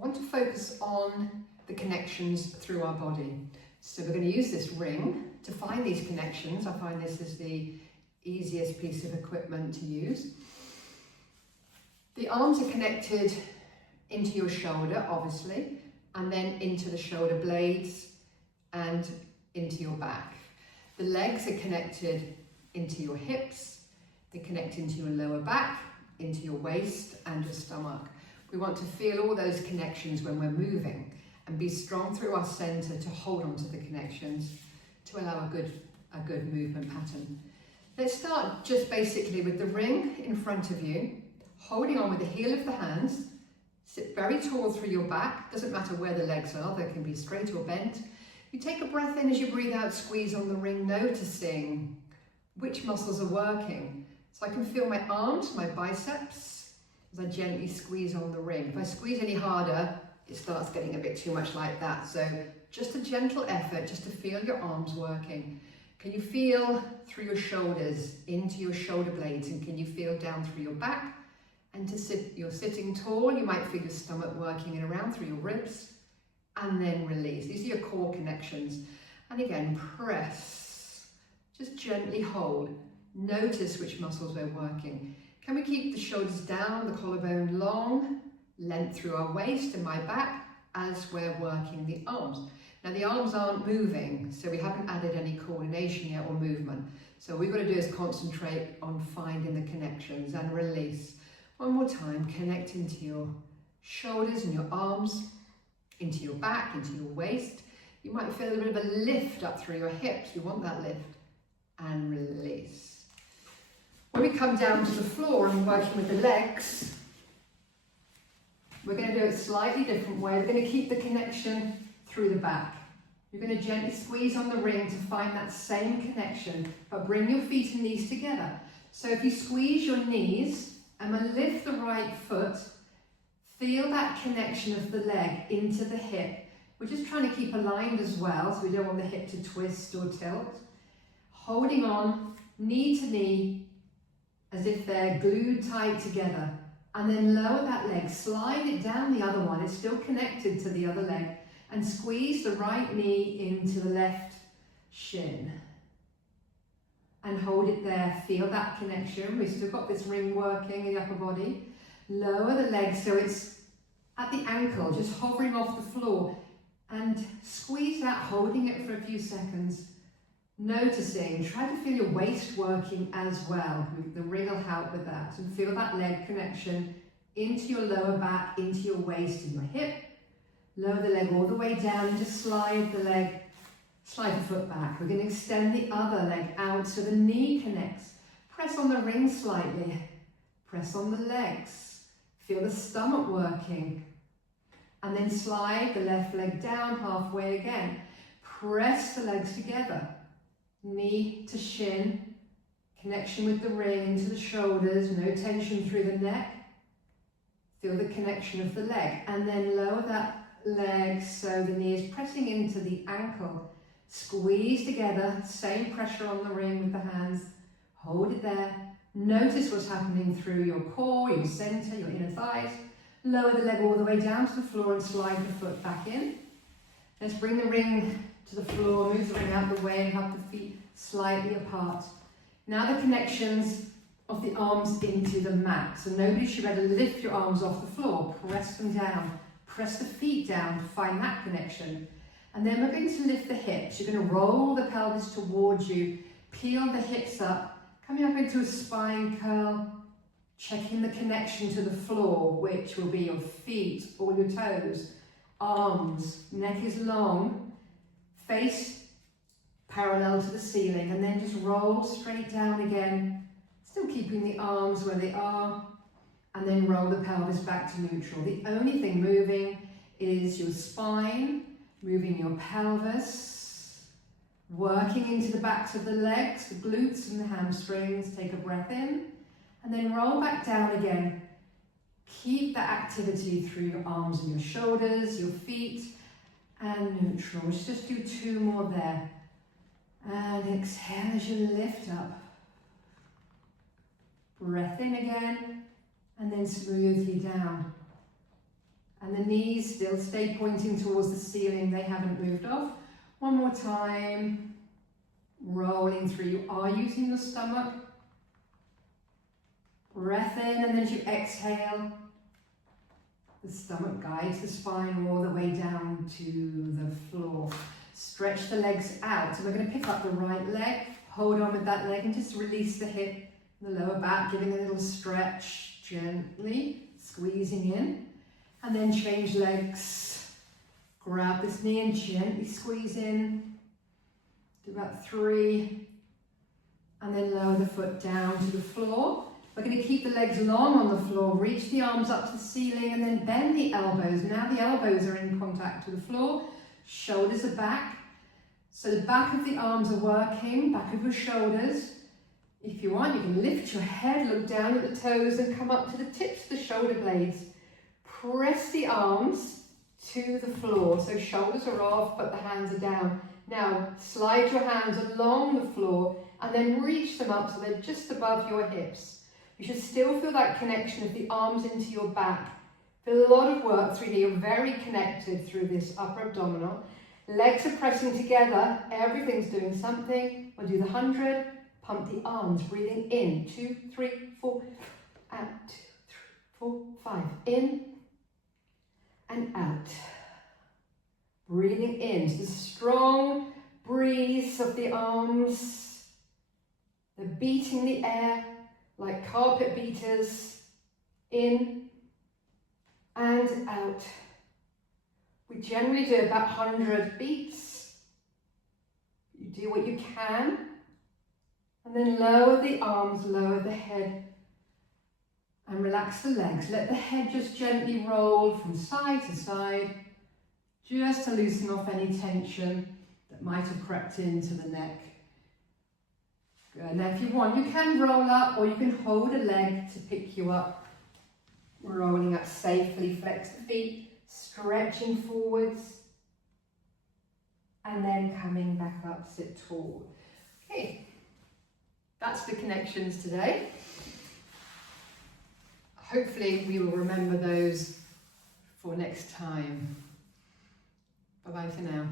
I want to focus on the connections through our body. So we're going to use this ring to find these connections. I find this is the easiest piece of equipment to use. The arms are connected into your shoulder, obviously, and then into the shoulder blades and into your back. The legs are connected into your hips. They connect into your lower back, into your waist and your stomach. We want to feel all those connections when we're moving and be strong through our center to hold on to the connections to allow a good movement pattern. Let's start just basically with the ring in front of you, holding on with the heel of the hands. Sit very tall through your back. Doesn't matter where the legs are, they can be straight or bent. You take a breath in as you breathe out, squeeze on the ring, noticing which muscles are working. So I can feel my arms, my biceps, as I gently squeeze on the ring. If I squeeze any harder, it starts getting a bit too much like that. So just a gentle effort just to feel your arms working. Can you feel through your shoulders, into your shoulder blades, and can you feel down through your back? And you're sitting tall, you might feel your stomach working and around through your ribs, and then release. These are your core connections. And again, press, just gently hold. Notice which muscles we're working. Can we keep the shoulders down, the collarbone long, length through our waist and my back as we're working the arms. Now the arms aren't moving, so we haven't added any coordination yet or movement. So all we've got to do is concentrate on finding the connections and release. One more time, connect into your shoulders and your arms, into your back, into your waist. You might feel a bit of a lift up through your hips. You want that lift. And release. When we come down to the floor and working with the legs, we're going to do it a slightly different way. We're going to keep the connection through the back. You're going to gently squeeze on the ring to find that same connection, but bring your feet and knees together. So if you squeeze your knees and then lift the right foot, feel that connection of the leg into the hip. We're just trying to keep aligned as well, so we don't want the hip to twist or tilt. Holding on, knee to knee, as if they're glued tight together. And then lower that leg, slide it down the other one, it's still connected to the other leg, and squeeze the right knee into the left shin. And hold it there, feel that connection. We've still got this ring working in the upper body. Lower the leg so it's at the ankle, just hovering off the floor, and squeeze that, holding it for a few seconds. Noticing, try to feel your waist working as well. The ring will help with that. And feel that leg connection into your lower back, into your waist and your hip. Lower the leg all the way down and just slide the leg, slide the foot back. We're going to extend the other leg out so the knee connects. Press on the ring slightly. Press on the legs. Feel the stomach working. And then slide the left leg down halfway again. Press the legs together. Knee to shin, connection with the ring into the shoulders, no tension through the neck. Feel the connection of the leg, and then lower that leg so the knee is pressing into the ankle. Squeeze together, same pressure on the ring with the hands. Hold it there. Notice what's happening through your core, your center, your inner thighs. Lower the leg all the way down to the floor and slide the foot back in. Let's bring the ring to the floor, move the ring out the way and have the feet slightly apart. Now the connections of the arms into the mat. So nobody should ever lift your arms off the floor. Press them down. Press the feet down to find that connection. And then we're going to lift the hips. You're going to roll the pelvis towards you. Peel the hips up. Coming up into a spine curl. Checking the connection to the floor, which will be your feet or your toes. Arms. Neck is long. Face parallel to the ceiling, and then just roll straight down again, still keeping the arms where they are, and then roll the pelvis back to neutral. The only thing moving is your spine, moving your pelvis, working into the backs of the legs, the glutes and the hamstrings. Take a breath in, and then roll back down again. Keep that activity through your arms and your shoulders, your feet, and neutral. Let's just do 2 more there. And exhale as you lift up. Breath in again, and then smoothly down. And And the knees still stay pointing towards the ceiling, they haven't moved off. One more time, rolling through. You are using your stomach. Breath in, and then as you exhale, the stomach guides the spine all the way down to the floor. Stretch the legs out. So we're going to pick up the right leg, hold on with that leg and just release the hip, the lower back, giving a little stretch gently, squeezing in. And then change legs. Grab this knee and gently squeeze in. Do about 3. And then lower the foot down to the floor. We're going to keep the legs long on the floor. Reach the arms up to the ceiling and then bend the elbows. Now the elbows are in contact with the floor. Shoulders are back. So the back of the arms are working, back of your shoulders. If you want, you can lift your head, look down at the toes and come up to the tips of the shoulder blades. Press the arms to the floor. So shoulders are off, but the hands are down. Now slide your hands along the floor and then reach them up so they're just above your hips. You should still feel that connection of the arms into your back. Feel a lot of work through here. You're very connected through this upper abdominal. Legs are pressing together. Everything's doing something. We'll do the 100. Pump the arms. Breathing in. 2, 3, 4. Out. 2, 3, 4, 5. In and out. Breathing in. So the strong breeze of the arms. They're beating the air like carpet beaters, in and out. We generally do about 100 beats. You do what you can, and then lower the arms, lower the head, and relax the legs. Let the head just gently roll from side to side, just to loosen off any tension that might have crept into the neck. Good. Now if you want, you can roll up or you can hold a leg to pick you up. Rolling up safely, flex the feet, stretching forwards, and then coming back up, sit tall. Okay, that's the connections today. Hopefully we will remember those for next time. Bye-bye for now.